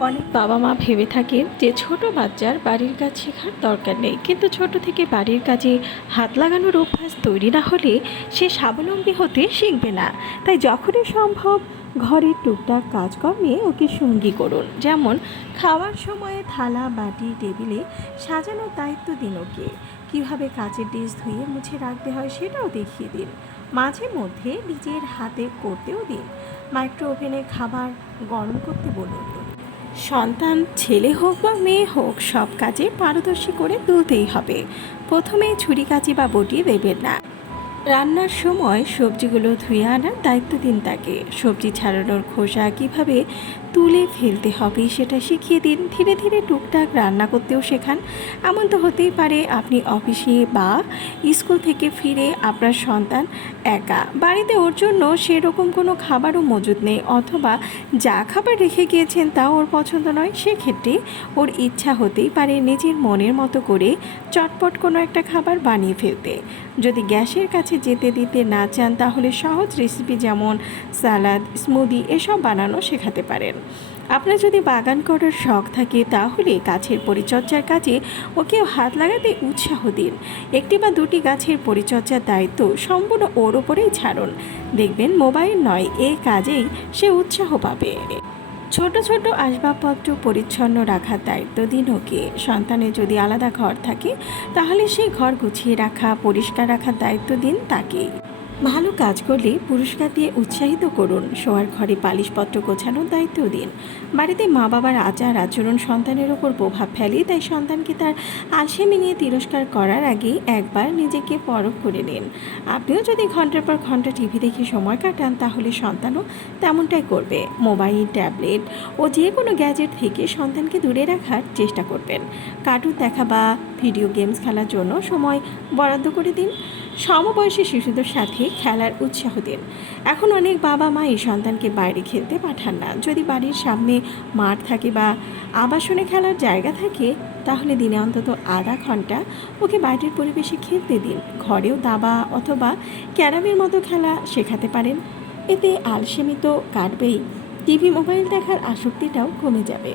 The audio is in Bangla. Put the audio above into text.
অনেক বাবা মা ভেবে থাকেন যে ছোট বাচ্চার বাড়ির কাজ শেখার দরকার নেই। কিন্তু ছোট থেকে বাড়ির কাজে হাত লাগানোর অভ্যাস তৈরি না হলে সে স্বাবলম্বী হতে শিখবে না। তাই যখনই সম্ভব ঘরের টুকটাক কাজকর্মে ওকে সঙ্গী করুন। যেমন খাওয়ার সময়ে থালা, বাটি, টেবিলে সাজানোর দায়িত্ব দিন ওকে। কীভাবে কাচের ডিশ ধুয়ে মুছে রাখতে হয় সেটাও দেখিয়ে দিন। মাঝে মধ্যে নিজের হাতে করতেও দিন। মাইক্রো ওভেনে খাবার গরম করতে বলুন সন্তান, ছেলে হোক বা মেয়ে হোক, সব কাজে পারদর্শী করে তুলতেই হবে। প্রথমে ছুরি কাঁচি বা বটি দেবেন না। রান্নার সময় সবজিগুলো ধুয়ে আনার দায়িত্ব দিন তাকে। সবজি ছাড়ানোর খোসা কীভাবে তুলে ফেলতে হবে সেটা শিখিয়ে দিন। ধীরে ধীরে টুকটাক রান্না করতেও শেখান। এমন তো হতেই পারে আপনি অফিসে বা স্কুল থেকে ফিরে আপনার সন্তান একা। বাড়িতে ওর জন্য সেরকম কোনো খাবারও মজুদ নেই, অথবা যা খাবার রেখে গিয়েছেন তা ওর পছন্দ নয়। সেক্ষেত্রে ওর ইচ্ছা হতেই পারে নিজের মনের মতো করে চটপট কোনো একটা খাবার বানিয়ে ফেলতে। যদি গ্যাসের কাছে যেতে দিতে না চান, তাহলে সহজ রেসিপি যেমন সালাদ স্মুদি এসব বানানো শেখাতে পারেন। আপনার যদি বাগান করার শখ থাকে, তাহলে গাছের পরিচর্যার কাজে ওকেও হাত লাগাতে উৎসাহ দিন। একটি বা দুটি গাছের পরিচর্যার দায়িত্ব সম্পূর্ণ ওর ওপরেই ছাড়ুন। দেখবেন মোবাইল নয়, এ কাজেই সে উৎসাহ পাবে। ছোট ছোট আসবাবপত্র পরিচ্ছন্ন রাখার দায়িত্ব দিন ওকে। সন্তানের যদি আলাদা ঘর থাকে, তাহলে সেই ঘর গুছিয়ে রাখা, পরিষ্কার রাখার দায়িত্ব দিন তাকে ভালো কাজ করলে পুরস্কার দিয়ে উৎসাহিত করুন। শোয়ার ঘরে পালিশপত্র গোছানোর দায়িত্ব দিন। বাড়িতে মা বাবার আচার আচরণ সন্তানের ওপর প্রভাব ফেলে, তাই সন্তানকে তার আলসেমি নিয়ে তিরস্কার করার আগে একবার নিজেকে পরখ করে নিন। আপনিও যদি ঘণ্টার পর ঘণ্টা টিভি দেখে সময় কাটান, তাহলে সন্তানও তেমনটাই করবে। মোবাইল, ট্যাবলেট ও যে কোনো গ্যাজেট থেকে সন্তানকে দূরে রাখার চেষ্টা করবেন। কার্টুন দেখা বা ভিডিও গেমস খেলার জন্য সময় বরাদ্দ করে দিন। সমবয়সী শিশুদের সাথে খেলার উৎসাহ দিন। এখন অনেক বাবা মা এই সন্তানকে বাইরে খেলতে পাঠান না। যদি বাড়ির সামনে মাঠ থাকে বা আবাসনে খেলার জায়গা থাকে, তাহলে দিনে অন্তত আধা ঘণ্টা ওকে বাইরের পরিবেশে খেলতে দিন। ঘরেও দাবা অথবা ক্যারামের মতো খেলা শেখাতে পারেন। এতে আলসেমি তো কাটবেই। টিভি, মোবাইল দেখার আসক্তিটাও কমে যাবে।